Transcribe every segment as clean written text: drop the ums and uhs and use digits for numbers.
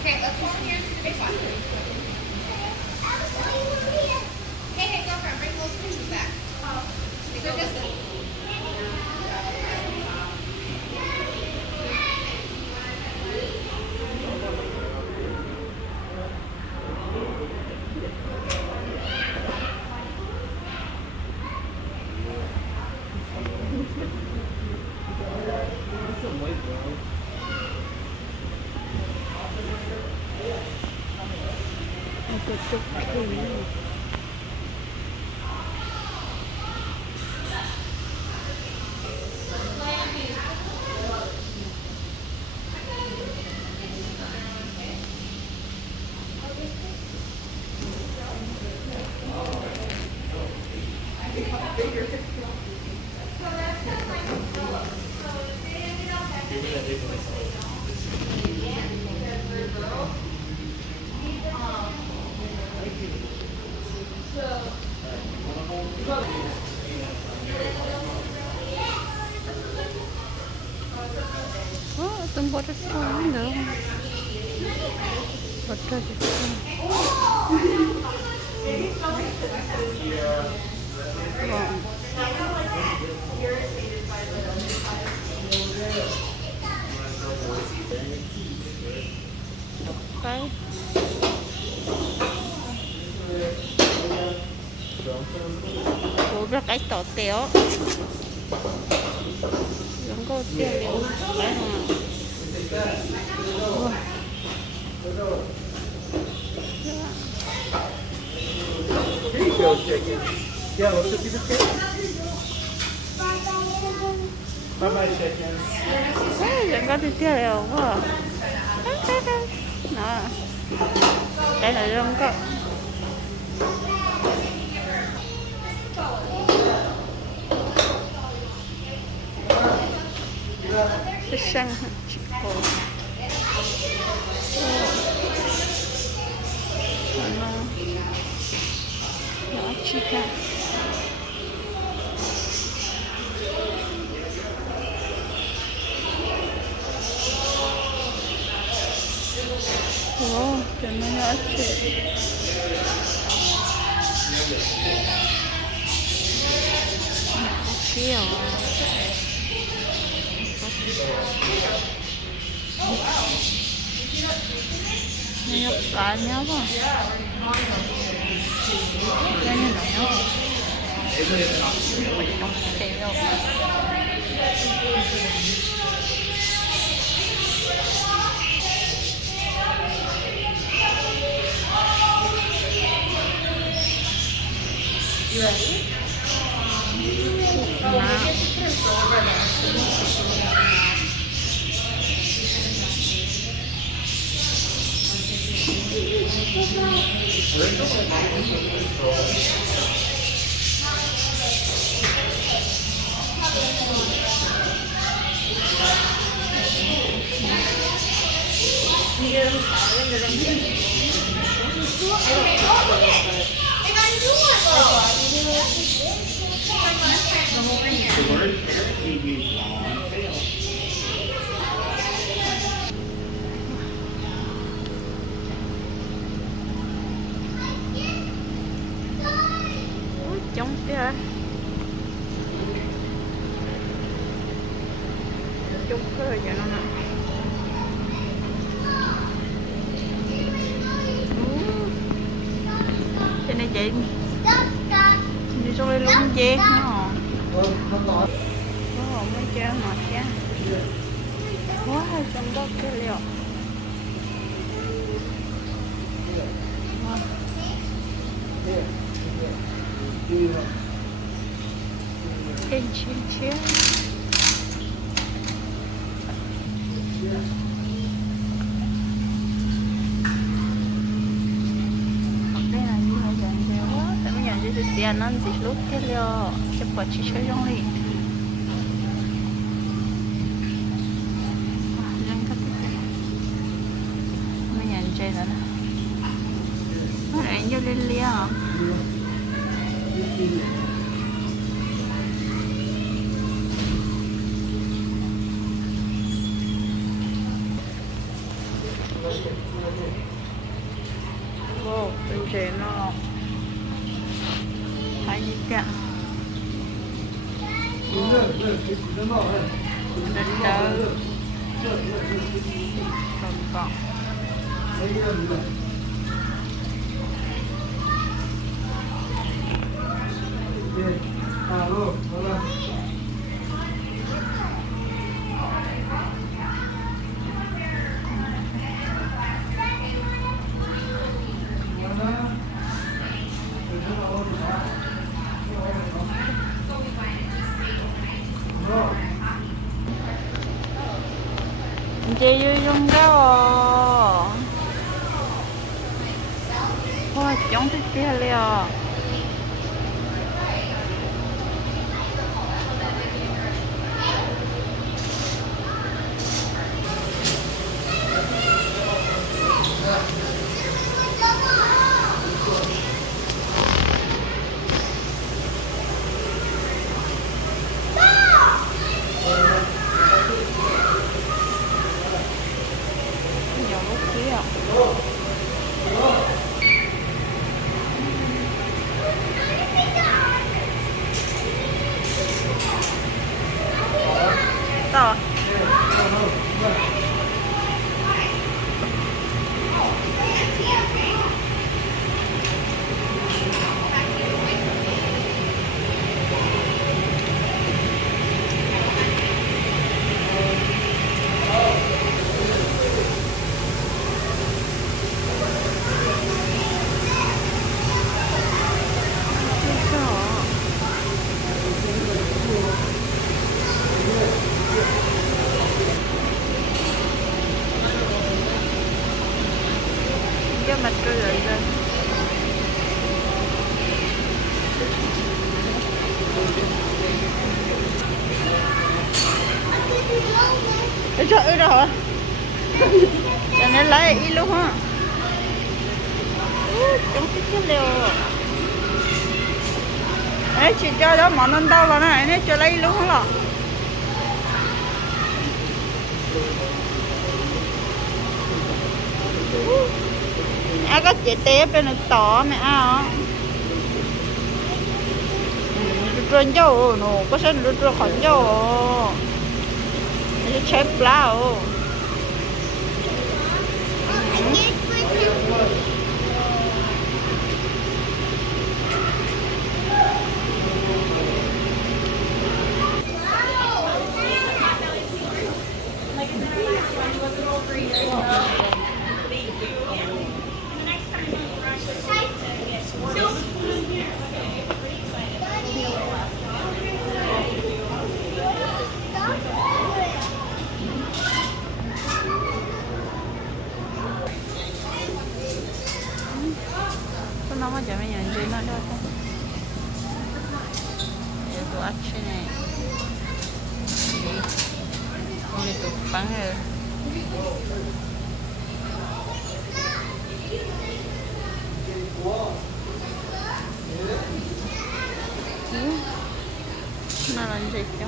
Okay, let's walk here to the big one. Hey, girlfriend, bring those pictures back. They go this way. 그쪽 피. 어떤 버릇 좋아하는데 버텨줬어. 젓갈. 오브라 까이트 어때요? 이런 거 어때요? 우와. Here you go, chicken. Yeah, let's just see the chicken. Bye-bye, chickens. 연가도 뛰어요. 우와. đây là rong có cái săn chị cổ nó chi ra 정말 맛있지. 귀여워. 이거 아니야 봐. 얘는 뭐야? 대요. You ready? The word parakeet means long tail. Chống kia. Chút cơ cho nó nè. Trên này chị đi xuống đây luôn chị nó mấy cha mà cha quá trong đó cái liệu chen. Đây là như là dọn dẹp quá. Tại mấy nhà đi xe ăn gì lúc cái liệu chụp quả chỉ chơi trong này. Dân khách mấy nhà chơi đó. Nó lại vô lên lia hả? Wow, bên trên nó hay như cả đất đá còn cỏ 이제 요정가워. 와, 영특히 할래요. 또 이게 맛도 열려. Trời ơi rồi. Cho nên lấy ít luôn ha. Trong cái liều. Đấy chị cho đó món ăn đâu là này, này cho lấy luôn hả? Ai có chị tép đây là tỏ mẹ à. Trơn châu nó có sân trơn khỏi châu. Nó chép lao. nó mà chả mấy nhận gì nó đâu không giờ tụi ắt trên này đi tụi bắn rồi nó làm gì chứ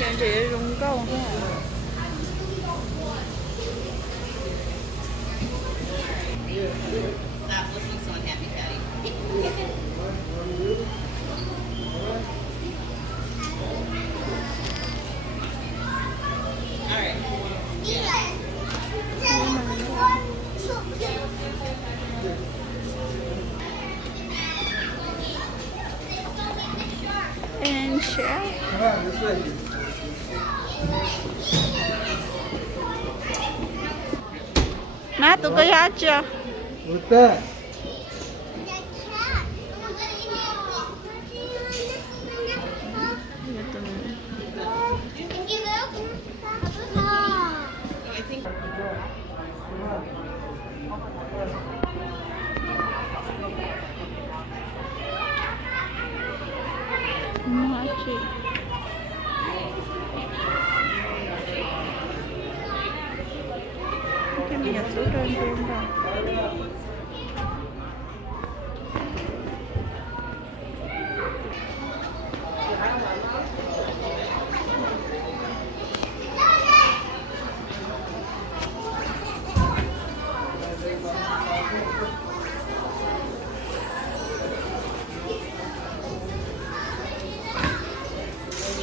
cho chị rung câu thế à Stop listening so unhappy, Patty. All right. And share. Nah, tu kayak aja. Buta. I think Macam. Mungkin minyak turun.